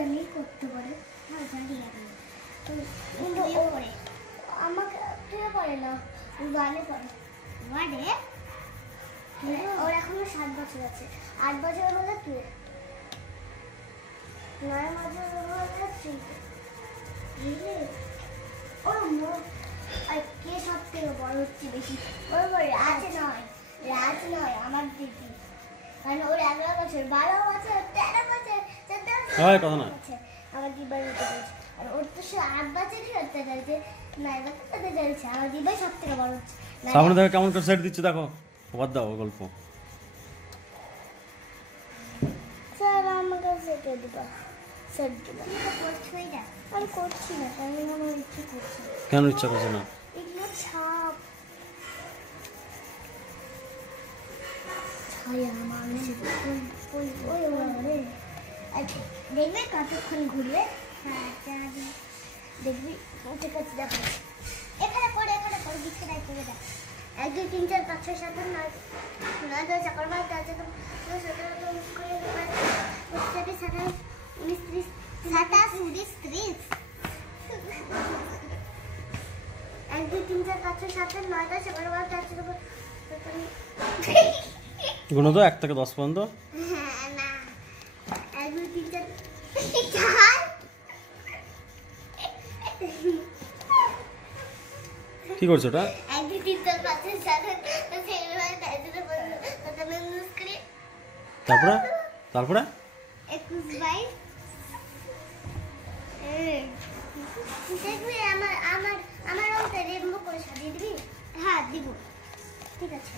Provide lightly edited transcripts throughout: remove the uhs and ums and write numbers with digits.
জানি করতে পারে, হ্যাঁ জানি আমি, কিন্তু ও করে আমাকে তুই করে না, ওয়ানে পড়ে, ওয়ানে ওর এখনো 7 বছর আছে, 8 বছর হলে তুই 9 বছর হলে তুই ও আর কে সব থেকে বড় হচ্ছে বেশি, ওর রাজ নয় আমার দিদি, কারণ ওর 11 বছর 12 বছর 13 বছর 14 বছর আমার দিবার হতে চলছে, আর ওর তো সে 8 বছরই হতে চলছে, 9 বছর হতে চলছে, আমার দিবাই সব থেকে বড় হচ্ছে। সামনে দেখো কেমন করে সেট দিচ্ছে, দেখো বাদ দাও গল্প। স্যার আমাকে সেট দিবা, সেট দিবা করছই না, আমি করছি না, আমি মনে ইচ্ছে করছি। কেন ইচ্ছা করছে না? এগুলো ছাপ ছায়া মানুষের ওই ওই ওরে দেখবে কতক্ষণ ঘুরবে, হ্যাঁ দেখবি ঠিক আছে। দেখো এখানে পড়ে বিছানায় পড়ে দেখ 1 2 3 4 5 6 7 8 9 10 11 12 13 14 গুনো তো 1 থেকে 10 পর্যন্ত। কি করছো ওটা? তারপরে তারপরে 21 22 দেখবি আমার ওটা রেমবো করে সাজিয়ে দিবি। হ্যাঁ দিব, ঠিক আছে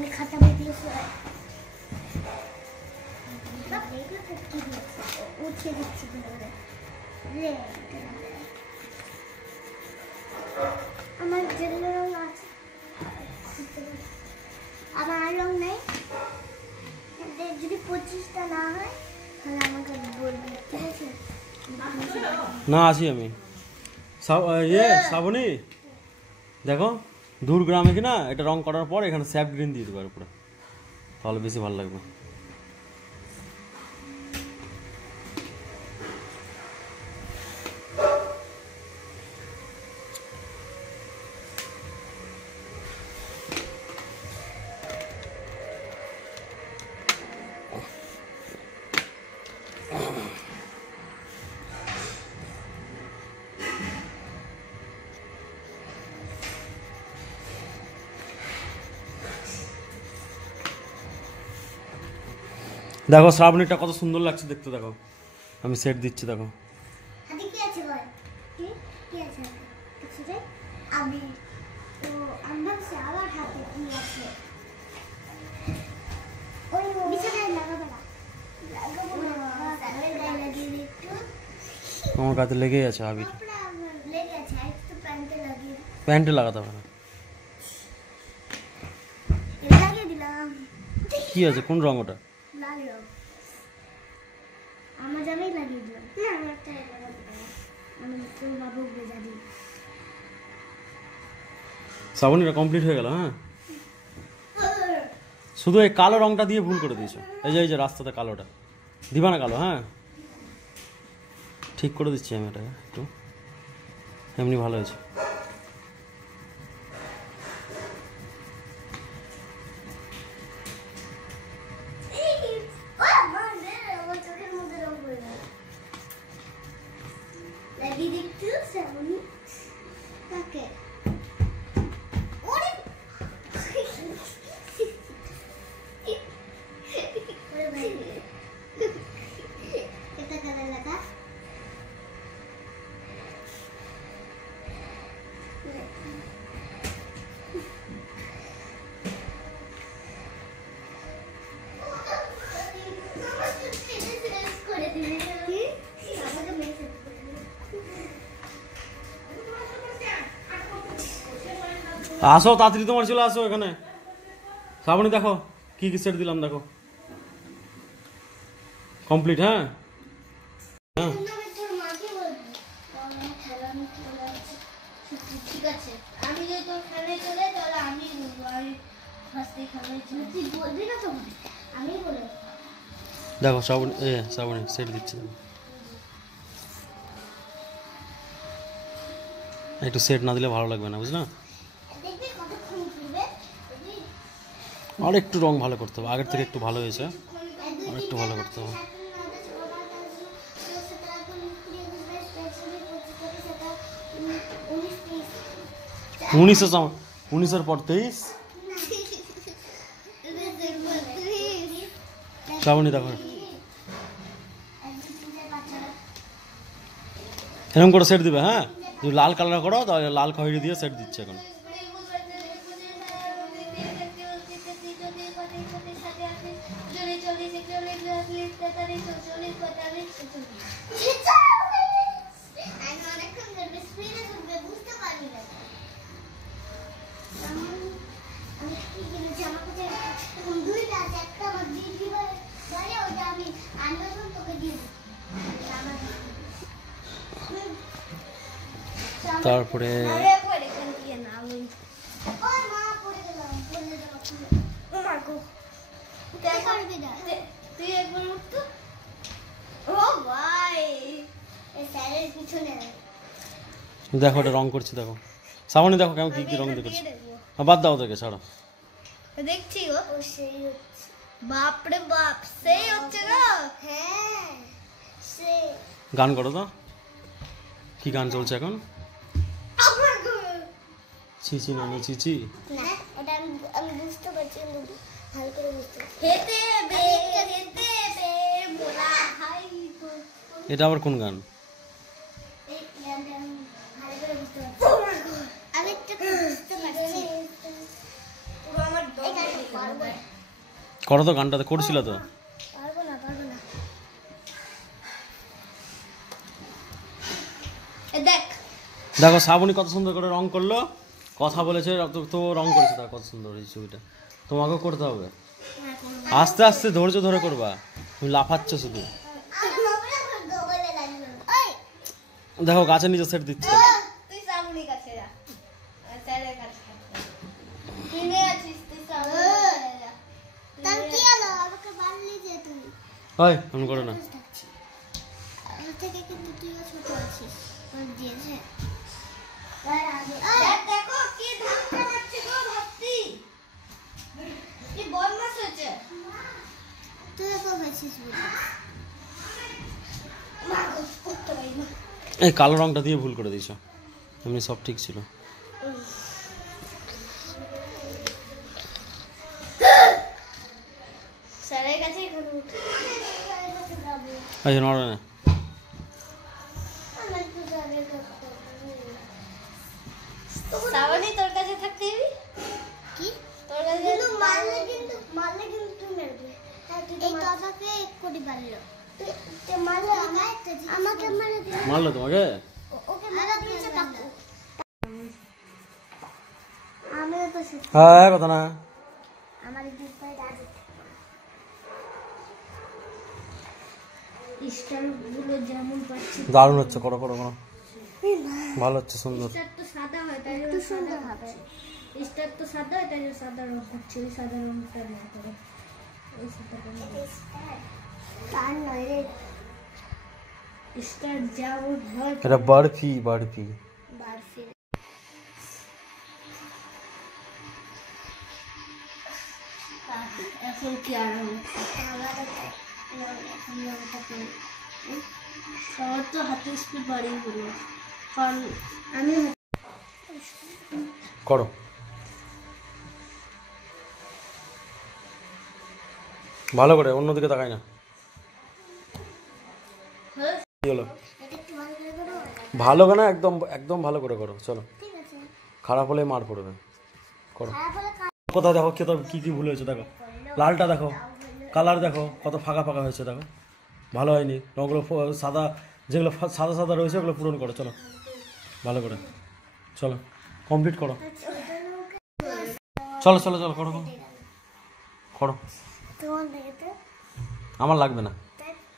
নে খাতা বই দিয়ে উঠিয়ে দিচ্ছি রে। আমার যেগুলো রঙ আছে, আমার আর রঙ নেই, যদি 25টা না হয় তাহলে আমাকে বলবি, ঠিক আছে? না আছি আমি। শ্রাবণী দেখো দূর গ্রামে কিনা এটা রং করার পর এখানে স্যাপ গ্রিন দিয়ে দেবো পুরো, তাহলে বেশি ভালো লাগবে। দেখো শ্রাবণীটা কত সুন্দর লাগছে দেখতে, দেখো আমি সেট দিচ্ছি দেখো। হাতে কি আছে বল, কি আছে কিছু রে, আমি তো আমার আমার হাতে কি আছে, ওই বিছানায় লাগাবো না, তাহলে লাগিয়ে দে একটু। আমার কাছে লেগেই আছে আবির, লেগে আছে, একটু প্যান্টে লাগিয়ে প্যান্টে লাগাতে হবে না। লাগিয়ে দিলাম। কি আছে, কোন রং ওটা? লাল রং, আমার জামাই লাগিয়ে দিলাম। না আমারটাই লাগাবো, আমি তোর বাবু বেজা দিই। শ্রাবণীটা কমপ্লিট হয়ে গেল। হ্যাঁ শুধু এই কালো রংটা দিয়ে ভুল করে দিয়েছো, এই যে রাস্তাতে কালোটা দিবা না কালো। হ্যাঁ ঠিক করে দিচ্ছি আমি এটা একটু, এমনি ভালো হয়েছে। আসো তাড়াতাড়ি, তোমার চলে আসো এখানে। শ্রাবণী দেখো কি কি সেট দিলাম, দেখো কমপ্লিট। হ্যাঁ ঠিক আছে, আমি যদি তোর খানে চলে তাহলে আমি বলবো, আমি ফার্স্টে খানে চলে, তুই বলবি না তো আমি বলে। দেখো শ্রাবণী সেট দিচ্ছি। একটু সেট না দিলে ভালো লাগবে না, বুঝলা? দেখবি কতক্ষণ ঘুরবে। আর একটু রং ভালো করতে হবে, আগের থেকে একটু ভালো হয়েছে, আর একটু ভালো করতে হবে। 19 পর 23 শ্রাবণী দেখো এরকম করে সেট দিবে। হ্যাঁ, যদি লাল কালার করো তাহলে লাল খয়েরি দিয়ে সেট দিচ্ছে এখন। তারপরে দেখো এটা রং করছি, দেখো শ্রাবণী দেখো কেমন কি কি রং করছি। বাদ দাও ওদেরকে, ছাড়ো। দেখছি ও সেই বাপ রে বাপ, সেই হচ্ছে না। হ্যাঁ সেই গান করো তো, কি গান চলছে এখন? চিচি নানি চিচি। না এটা আমি বুঝতে পারছি, কিন্তু ভালো করে বুঝতে পারছি। হেতে বে মোলা হাই গো। এটা আবার কোন গান? এই গানটা আমি ভালো করে বুঝতে পারছি। আমি একটু বুঝতে পারছি। পুরো আমার এই গানটা পারবো না। করো তো, গানটাতে করছিল তো। পারবো না। দেখ দেখো শ্রাবণী কত সুন্দর করে রং করলো, কথা বলেছে তো রং করেছে, তার কত সুন্দর এই ছবিটা। তোমাকেও করতে হবে, আস্তে আস্তে ধৈর্য ধরে করবা, তুমি লাফাচ্ছ শুধু। দেখো গাছের নিচে সেট দিচ্ছে। তুই শ্রাবণীর কাছে যা, স্যারের কাছে কিনে আছিস তুই শ্রাবণীর কাছে যা। তার কি হলো? আমাকে মারলি যে তুই। ওই এমন করো না। আমার থেকে কিন্তু তুইও ছোট আছিস। আমার দিয়েছে। দেখ দেখো কি ধাক্কা মারছে গো ভক্তি, কি বদমাশ হয়েছে। তুই তো হয়েছিস বলে। মা গো, করতে পারি না। এই কালো রংটা দিয়ে ভুল করে দিয়েছো, এমনি সব ঠিক ছিল। স্যারের কাছে এখন উঠে আচ্ছা নড়ে না। শ্রাবণী তোর কাছে থাকতে দিবি কি? তোর কাছে? কিন্তু মারলে কিন্তু তুই মেরবি। এই দাদাকে 1 কোটি মারলো। তুই মারলে আমাকে মারলে তুই। মারলো তোমাকে? ওকে মারা দিয়েছে কাকু। আমিও তো শুধু হ্যাঁ কথা না। আমার দিকটাই রাজি। স্টারগুলো যেমন পাচ্ছি দারুণ হচ্ছে, করো করো করো, ভালো হচ্ছে, সুন্দর। স্টার তো সাদা হয়, তাই একটু সুন্দর হবে। স্টার তো সাদা হয়, তাই জন্য সাদা রং করছে। ওই সাদা রংটা না করে ওই সাদা রং তার নয় রে, স্টার যেমন হয় এটা বরফি বরফি। বারফি। এখন কি আর হবে? সবার তো হাতে স্পিড বাড়িয়ে দিল, কারণ আমি করো। ভালো করে, অন্যদিকে তাকাই না। কি হলো? এটা একটু ভালো করে করো। ভালো কেন, একদম একদম ভালো করে করো, চলো। ঠিক আছে। খারাপ হলে মার পড়বে। করো। খারাপ হলে কোথায় দেখো কি কি ভুল হয়েছে, দেখো লালটা দেখো, কালার দেখো কত ফাঁকা ফাঁকা হয়েছে, দেখো ভালো হয়নি। ওগুলো সাদা, যেগুলো সাদা সাদা রয়েছে ওগুলো পূরণ করো, চলো ভালো করে, চলো কমপ্লিট করো। চলো চলো চলো করো করো করো। তোমার দেখতে আমার লাগবে না,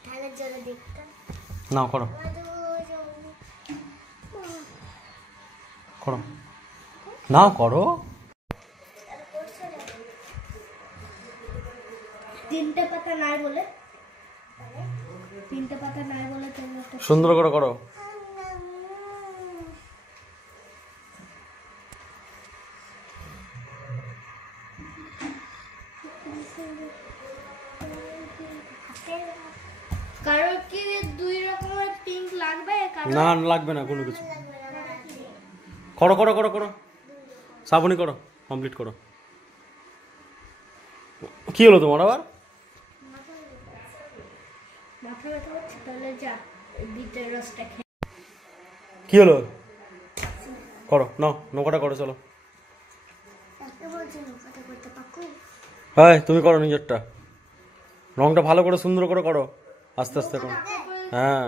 ঢালের জন্য দেখতে নাও করো করো, নাও করো। 3টে পাতা নাই বলে, 3টে পাতা নাই বলে তুমি একটা সুন্দর করে করো। কারোর কি 2 রকমের পিঙ্ক লাগবে? না লাগবে না কোনো কিছু। করো করো করো করো, শ্রাবণী করো, কমপ্লিট করো। কি হলো তোমার আবার? মাথা ব্যথা হচ্ছে, তাহলে যা বিটের রসটা খেয়ে। কি হলো? করো নাও, নৌকাটা করো চলো। তাকে বলছি নৌকাটা করতে পাকু। হ্যাঁ তুমি করো নিজেরটা, রংটা ভালো করে সুন্দর করে করো, আস্তে আস্তে করো। হ্যাঁ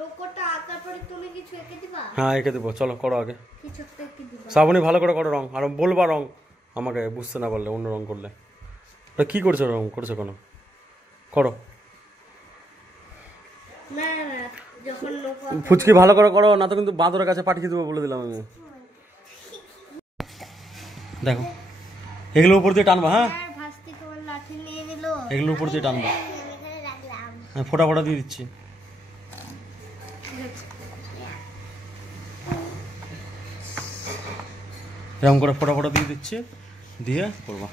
লোকটা আঁকার পরে তুমি কিছু এঁকে দিবা? হ্যাঁ এঁকে দেবো, চলো করো আগে। কিছু একটা এঁকে দিবা। শ্রাবণী ভালো করে করো রং, আর বলবা রং আমাকে, বুঝতে না পারলে অন্য রং করলে। ওটা কী করছো, রং করছো কেন? করো। না না না, যখন লোক ফুচকি ভালো করে করো, না তো কিন্তু বাঁদরের কাছে পাঠিয়ে দেবো বলে দিলাম আমি। দেখো এগুলোর উপর দিয়ে টানবা, হ্যাঁ ভাস্তি তোমার লাঠি নিয়ে নিল। এগুলোর উপর দিয়ে টানবা। আমি এখানে রাখলাম। আমি ফোটা ফোটা দিয়ে দিচ্ছি। এরকম করে ফোটা ফোটা দিয়ে দিচ্ছি, দিয়ে করবা।